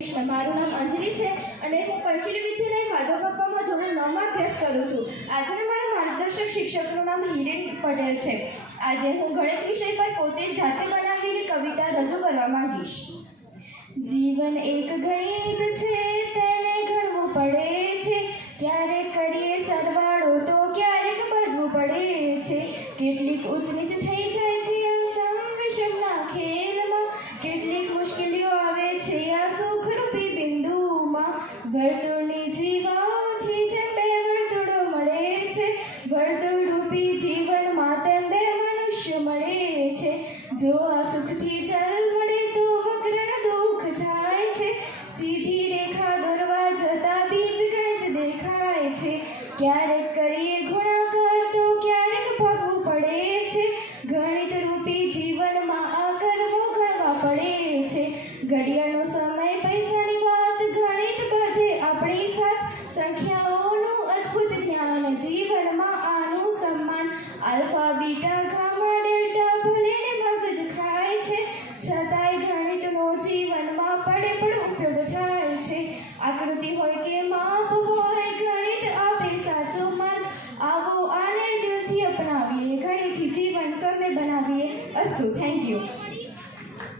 મારું નામ અંજલિ છે અને હું પંચીલી વિદ્યાલય માધવકપ્પામાં ધોરણ નવમાં અભ્યાસ કરું છું. આજના મારા માર્ગદર્શક શિક્ષકનું નામ હિરેન પટેલ છે. આજે હું ગણિત વિષય પર પોતે જાતે બનાવેલી કવિતા રજૂ કરવા માંગીશ. જીવન એક ગણિત છે, તેને ઘડવું પડે છે. ક્યારેક કરીએ સરવાળો તો ક્યારેક બધવું પડે છે. કેટલીક ઉચ્ચ નીચ થઈ વર્તુળની જીવાથી જેમ વર્તુળો મળે છે વર્તુળરૂપી જીવનમાં તેમ બે મનુષ્ય મળે છે. જો આ સુખથી ચાલ મળે તો વક્રનું દુઃખ થાય છે. સીધી રેખા દોરવા જતા બીજ ગણિત દેખાય છે. ક્યારેક કરીએ ગુણાકાર તો ક્યારેક ભાગવું પડે છે. ગણિત રૂપી જીવનમાં આ કર્મો ગણવા પડે છે. ઘડિયાળનો સમય સંખ્યાઓનું અદ્ભુત જ્ઞાન, જીવનમાં આનું સન્માન, આલ્ફા, બીટા, ગામા, ડેલ્ટા, ભલેને મગજ ખાય છે. છતાંય ગણિતનો જીવનમાં પડે પણ ઉપયોગ થાય છે. આકૃતિ હોય કે માપ હોય, ગણિત આપે સાચો માર્ગ. આવો આને દિલથી અપનાવીએ, ગણિતથી જીવન સમય બનાવીએ. અસ્તુ થેન્ક યુ